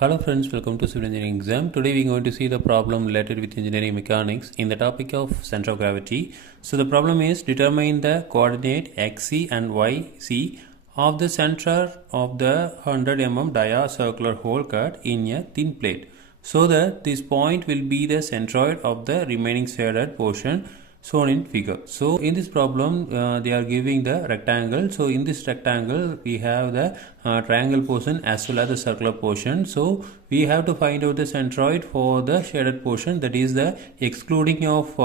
Hello friends, welcome to Civil Engineering exam. Today we are going to see the problem related with engineering mechanics in the topic of center of gravity. So the problem is determine the coordinate xc and yc of the center of the 100 mm dia circular hole cut in a thin plate so that this point will be the centroid of the remaining shaded portion shown in figure. So in this problem they are giving the rectangle. So in this rectangle we have the triangle portion as well as the circular portion. So we have to find out the centroid for the shaded portion, that is the excluding of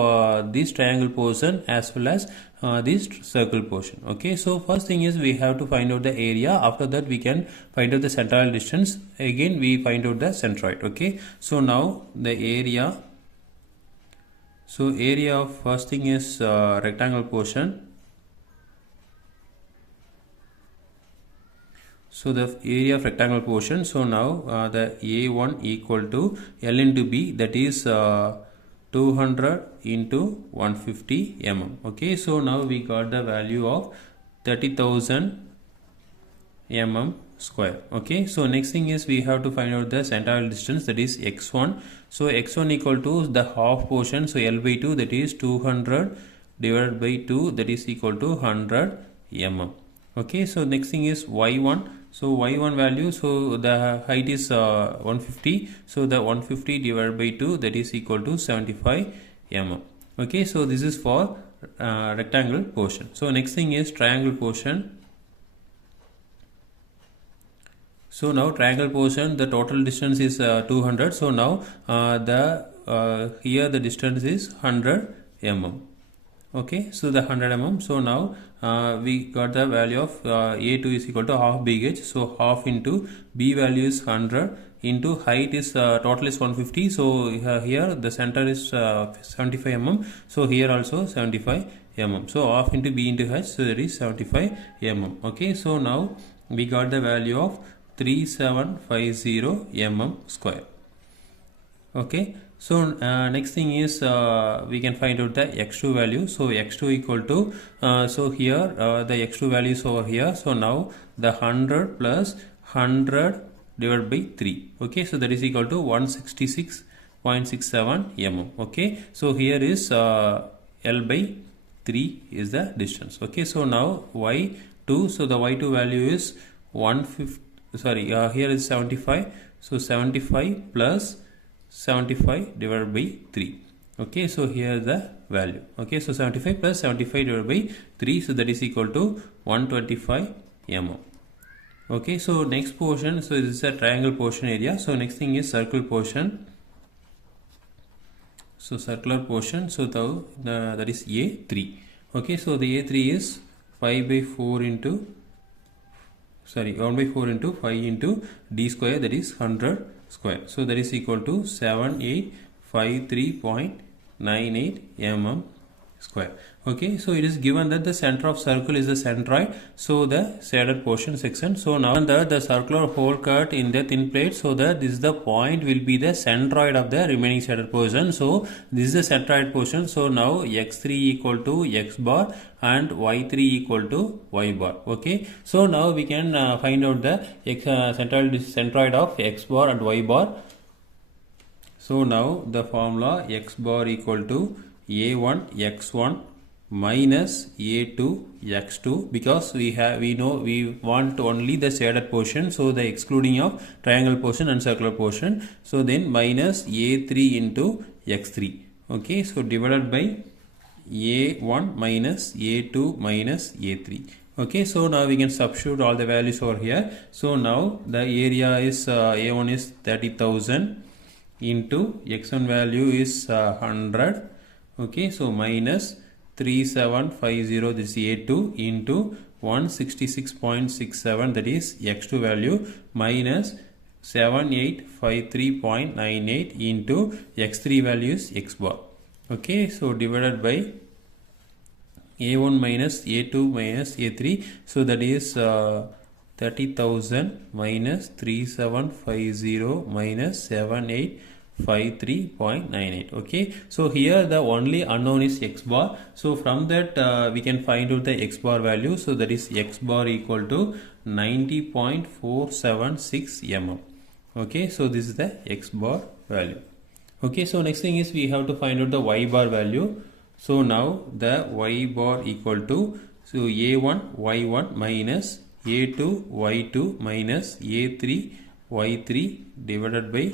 this triangle portion as well as this circle portion. Okay, so first thing is we have to find out the area. After that we can find out the central distance. Again we find out the centroid. Okay, so now the area. So area of first thing is rectangle portion. So the area of rectangle portion. So now the A1 equal to L into B, that is 200 into 150 mm. Okay, so now we got the value of 30,000 mm square. Okay, so next thing is we have to find out the central distance, that is x1. So x1 equal to the half portion, so L by 2, that is 200 divided by 2, that is equal to 100 mm. Okay, so next thing is y1. So y1 value, so the height is 150, so the 150 divided by 2, that is equal to 75 mm. Okay, so this is for rectangle portion. So next thing is triangle portion. So now triangle portion, the total distance is 200. So now here the distance is 100 mm. Okay, so the 100 mm. So now we got the value of A2 is equal to half BH. So half into B value is 100 into height is total is 150. So here the center is 75 mm. So here also 75 mm. So half into B into H. So that is 75 mm. Okay, so now we got the value of 3750 mm square. Okay, so next thing is we can find out the x2 value. So x2 equal to so here the x2 value is over here. So now the 100 plus 100 divided by 3. Okay, so that is equal to 166.67 mm. Okay, so here is L by 3 is the distance. Okay, so now y2, so the y2 value is 150. Sorry, here is 75. So 75 plus 75 divided by 3. Okay, so here is the value. Okay, so 75 plus 75 divided by 3. So that is equal to 125 mm. Okay, so next portion. So this is a triangle portion area. So next thing is circle portion. So circular portion. So that is A3. Okay, so the A3 is 5 by 4 into 1 by 4 into 5 into d square, that is 100 square. So that is equal to 7853.98 mm square. Okay, so it is given that the center of circle is the centroid, so the shaded portion section. So now the circular hole cut in the thin plate, so that this is the point will be the centroid of the remaining shaded portion. So this is the centroid portion. So now x3 equal to x bar and y3 equal to y bar. Okay, so now we can find out the centroid of x bar and y bar. So now the formula x bar equal to a1 x1 minus a2 x2, because we know we want only the shaded portion, so the excluding of triangle portion and circular portion. So then minus a3 into x3. Okay, so divided by a1 minus a2 minus a3. Okay, so now we can substitute all the values over here. So now the area is a1 is 30,000 into x1 value is 100. Okay, so minus 3750, this is A2, into 166.67, that is x2 value, minus 7853.98 into x3 value is x bar. Okay, so divided by A1 minus A2 minus A3, so that is 30,000 minus 3750 minus 7853.98. Okay, so here the only unknown is x bar. So from that we can find out the x bar value. So that is x bar equal to 90.476 mm. Okay, so this is the x bar value. Okay, so next thing is we have to find out the y bar value. So now the y bar equal to, so a1 y1 minus a2 y2 minus a3 y3 divided by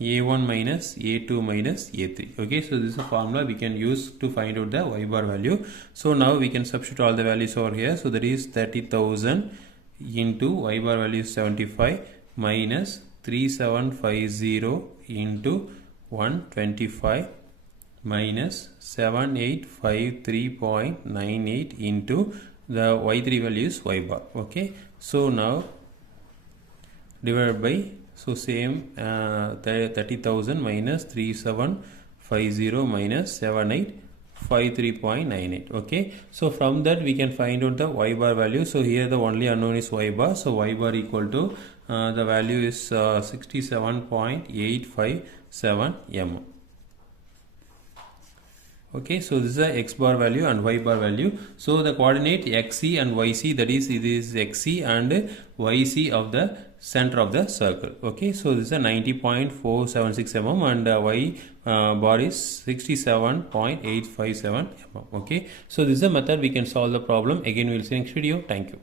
a1 minus a2 minus a3. Okay, so this is a formula we can use to find out the y bar value. So now we can substitute all the values over here. So that is 30,000 into y bar value is 75 minus 3750 into 125 minus 7853.98 into the y3 value is y bar. Okay, so now divided by, so same 30,000 minus 3750 minus 7853.98. okay, so from that we can find out the y bar value. So here the only unknown is y bar, so y bar equal to the value is 67.857 mm. Okay, so this is the x bar value and y bar value. So the coordinate xc and yc, that is it is xc and yc of the center of the circle. Okay, so this is a 90.476 mm and y bar is 67.857 mm. Okay, so this is the method we can solve the problem. Again we will see next video. Thank you.